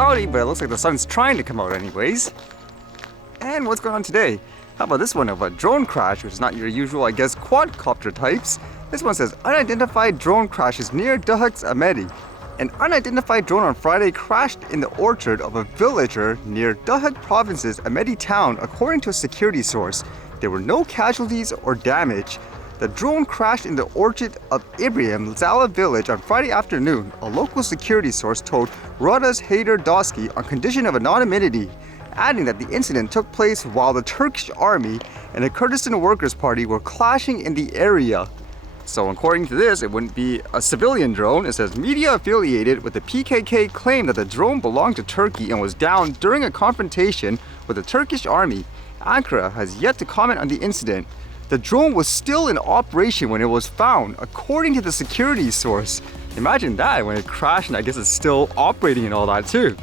cloudy, but it looks like the sun's trying to come out anyways. And what's going on today? How about this one of a drone crash, which is not your usual, I guess, quadcopter types. This one says, unidentified drone crashes near Duhux, Amedi. An unidentified drone on Friday crashed in the orchard of a villager near Duhuk Province's Amedi town, according to a security source. There were no casualties or damage. The drone crashed in the orchard of Ibrahim Zala village on Friday afternoon, a local security source told Rodas Hader Doski on condition of anonymity, adding that the incident took place while the Turkish army and the Kurdistan Workers' Party were clashing in the area. So according to this, it wouldn't be a civilian drone. It says media affiliated with the PKK claimed that the drone belonged to Turkey and was down during a confrontation with the Turkish army. Ankara has yet to comment on the incident. The drone was still in operation when it was found, according to the security source. Imagine that, when it crashed and I guess it's still operating and all that too.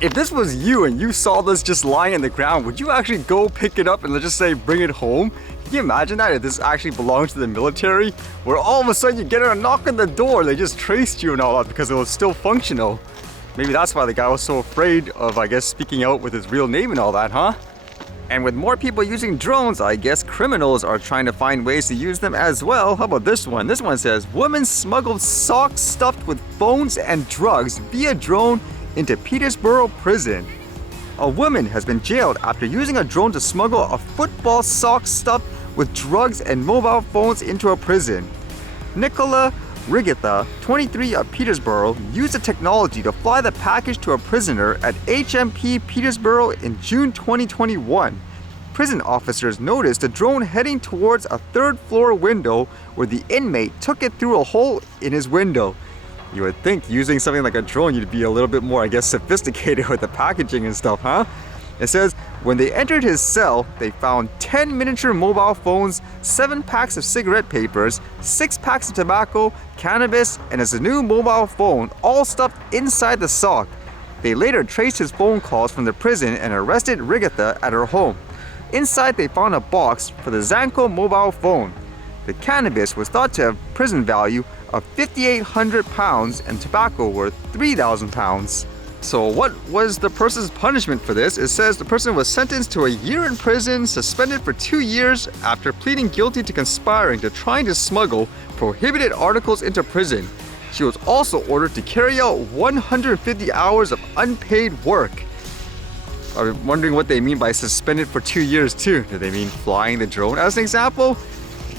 If this was you and you saw this just lying on the ground, would you actually go pick it up and let's just say bring it home? Can you imagine that if this actually belonged to the military? Where all of a sudden you get a knock on the door, they just traced you and all that because it was still functional. Maybe that's why the guy was so afraid of, I guess, speaking out with his real name and all that, huh? And with more people using drones, I guess criminals are trying to find ways to use them as well. How about this one? This one says, woman smuggled socks stuffed with phones and drugs via drone into Petersburg prison. A woman has been jailed after using a drone to smuggle a football sock stuffed with drugs and mobile phones into a prison. Nicola Rigitha, 23 of Petersburg, used the technology to fly the package to a prisoner at HMP Petersburg in June 2021. Prison officers noticed the drone heading towards a third-floor window where the inmate took it through a hole in his window. You would think using something like a drone you'd be a little bit more, I guess, sophisticated with the packaging and stuff, huh? It says, when they entered his cell, they found 10 miniature mobile phones, 7 packs of cigarette papers, 6 packs of tobacco, cannabis, and a new mobile phone, all stuffed inside the sock. They later traced his phone calls from the prison and arrested Rigitha at her home. Inside, they found a box for the Zanko mobile phone. The cannabis was thought to have prison value of £5,800 and tobacco worth £3,000. So what was the person's punishment for this? It says the person was sentenced to a year in prison, suspended for 2 years after pleading guilty to conspiring to trying to smuggle prohibited articles into prison. She was also ordered to carry out 150 hours of unpaid work. I'm wondering what they mean by suspended for 2 years too. Do they mean flying the drone as an example?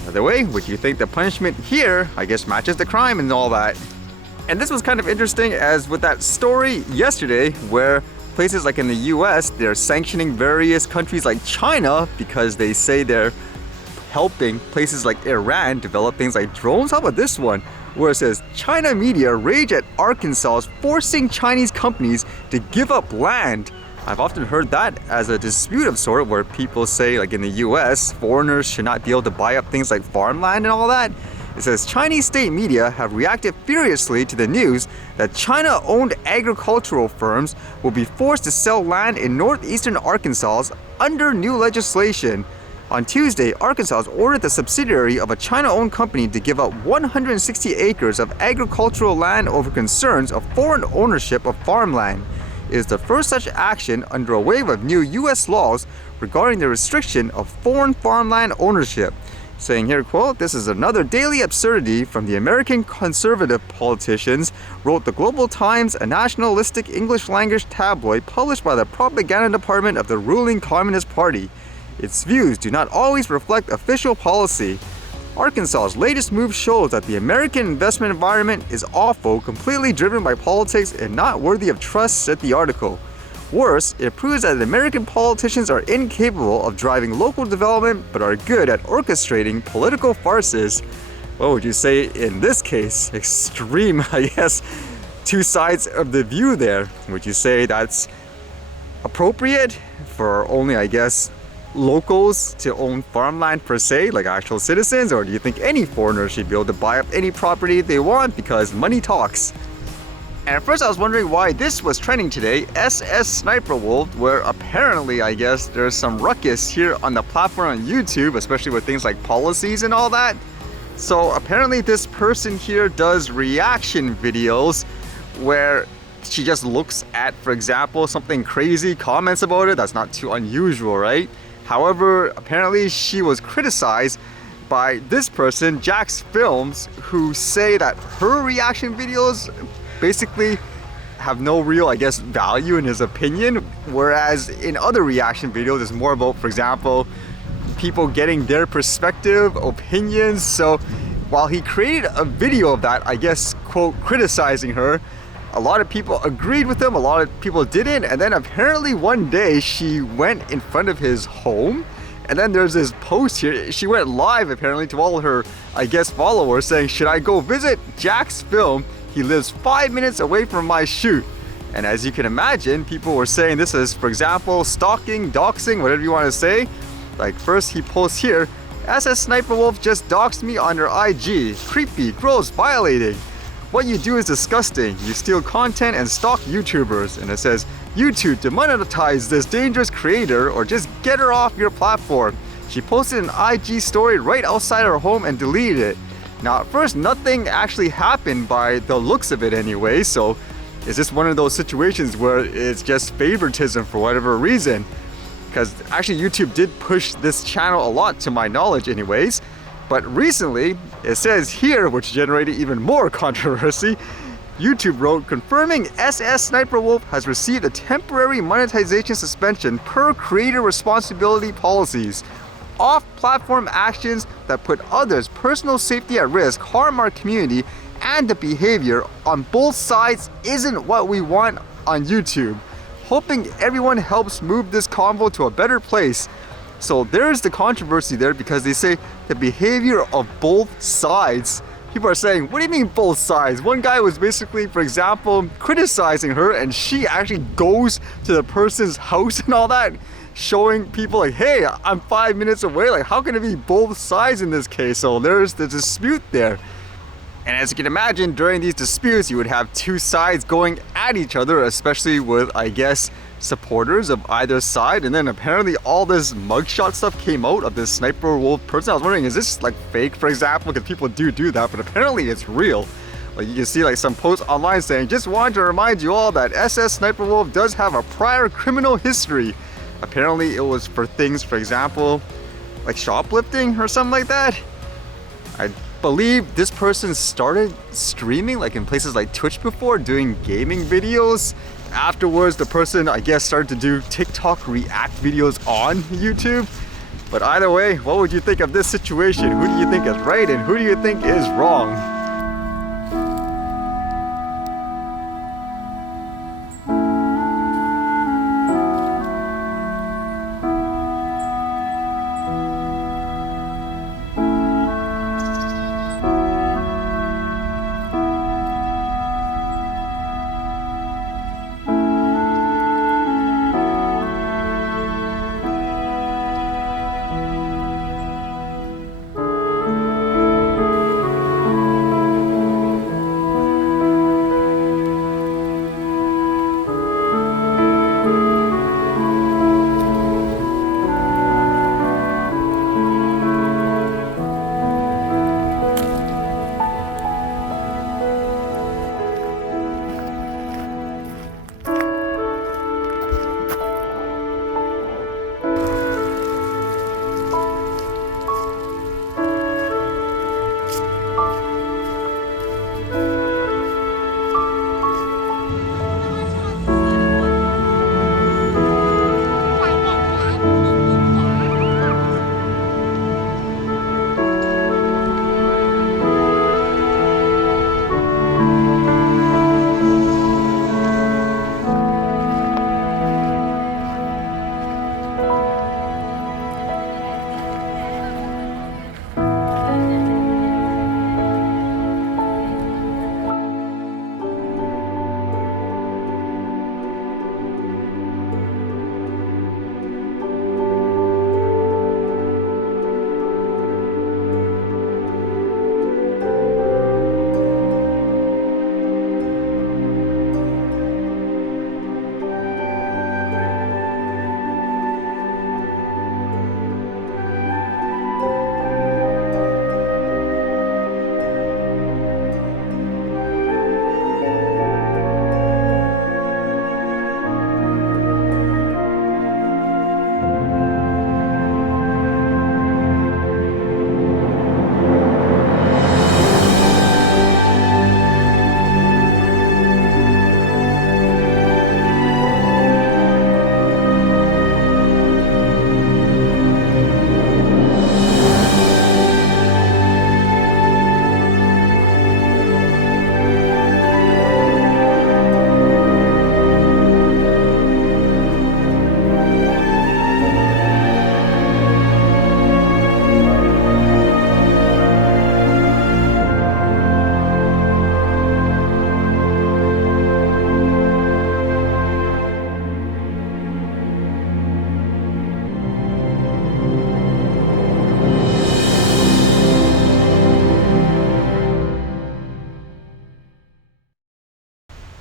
Either way, would you think the punishment here, I guess, matches the crime and all that? And this was kind of interesting, as with that story yesterday where places like in the US, they're sanctioning various countries like China because they say they're helping places like Iran develop things like drones. How about this one, where it says, China media rage at Arkansas forcing Chinese companies to give up land. I've often heard that as a dispute of sort, where people say, like in the US, foreigners should not be able to buy up things like farmland and all that. It says Chinese state media have reacted furiously to the news that China-owned agricultural firms will be forced to sell land in northeastern Arkansas under new legislation. On Tuesday, Arkansas ordered the subsidiary of a China-owned company to give up 160 acres of agricultural land over concerns of foreign ownership of farmland. It is the first such action under a wave of new U.S. laws regarding the restriction of foreign farmland ownership. Saying here, quote, this is another daily absurdity from the American conservative politicians, wrote the Global Times, a nationalistic English language tabloid published by the propaganda department of the ruling Communist Party. Its views do not always reflect official policy. Arkansas's latest move shows that the American investment environment is awful, completely driven by politics and not worthy of trust, said the article. Worse, it proves that American politicians are incapable of driving local development but are good at orchestrating political farces. What would you say in this case? Extreme, I guess, two sides of the view there. Would you say that's appropriate for only, I guess, locals to own farmland per se, like actual citizens? Or do you think any foreigner should be able to buy up any property they want because money talks? And at first I was wondering why this was trending today, Sssniperwolf, where apparently, I guess, there's some ruckus here on the platform on YouTube, especially with things like policies and all that. So apparently this person here does reaction videos where she just looks at, for example, something crazy, comments about it, that's not too unusual, right? However, apparently she was criticized by this person, Jacksfilms, who say that her reaction videos basically have no real, I guess, value in his opinion, whereas in other reaction videos it's more about, for example, people getting their perspective, opinions. So while he created a video of that, I guess, quote, criticizing her, a lot of people agreed with him, a lot of people didn't, and then apparently one day she went in front of his home, and then there's this post here, she went live apparently to all her, I guess, followers saying, should I go visit Jack's film? He lives 5 minutes away from my shoot. And as you can imagine, people were saying this is, for example, stalking, doxing, whatever you want to say. Like first he posts here, Sssniperwolf just doxed me on her IG. Creepy, gross, violating. What you do is disgusting. You steal content and stalk YouTubers. And it says, YouTube, demonetize this dangerous creator or just get her off your platform. She posted an IG story right outside her home and deleted it. Now at first nothing actually happened by the looks of it anyway, so is this one of those situations where it's just favoritism for whatever reason? Because actually YouTube did push this channel a lot to my knowledge anyways, but recently it says here, which generated even more controversy, YouTube wrote, confirming Sssniperwolf has received a temporary monetization suspension per creator responsibility policies. Off-platform actions that put others' personal safety at risk harm our community, and the behavior on both sides isn't what we want on YouTube. Hoping everyone helps move this convo to a better place. So there's the controversy there, because they say the behavior of both sides. People are saying, what do you mean both sides? One guy was basically, for example, criticizing her, and she actually goes to the person's house and all that, showing people like, hey, I'm 5 minutes away. Like, how can it be both sides in this case? So there's the dispute there. And as you can imagine, during these disputes, you would have two sides going at each other, especially with, I guess, supporters of either side. And then apparently all this mugshot stuff came out of this Sniperwolf person. I was wondering, is this like fake, for example? Because people do that, but apparently it's real. Like you can see like some posts online saying, just wanted to remind you all that Sssniperwolf does have a prior criminal history. Apparently it was for things, for example, like shoplifting or something like that. I believe this person started streaming like in places like Twitch before, doing gaming videos. Afterwards, the person, I guess, started to do TikTok react videos on YouTube. But either way, what would you think of this situation? Who do you think is right and who do you think is wrong?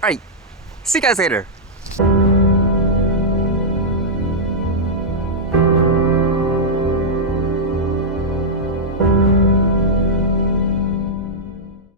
Alright, see you guys later.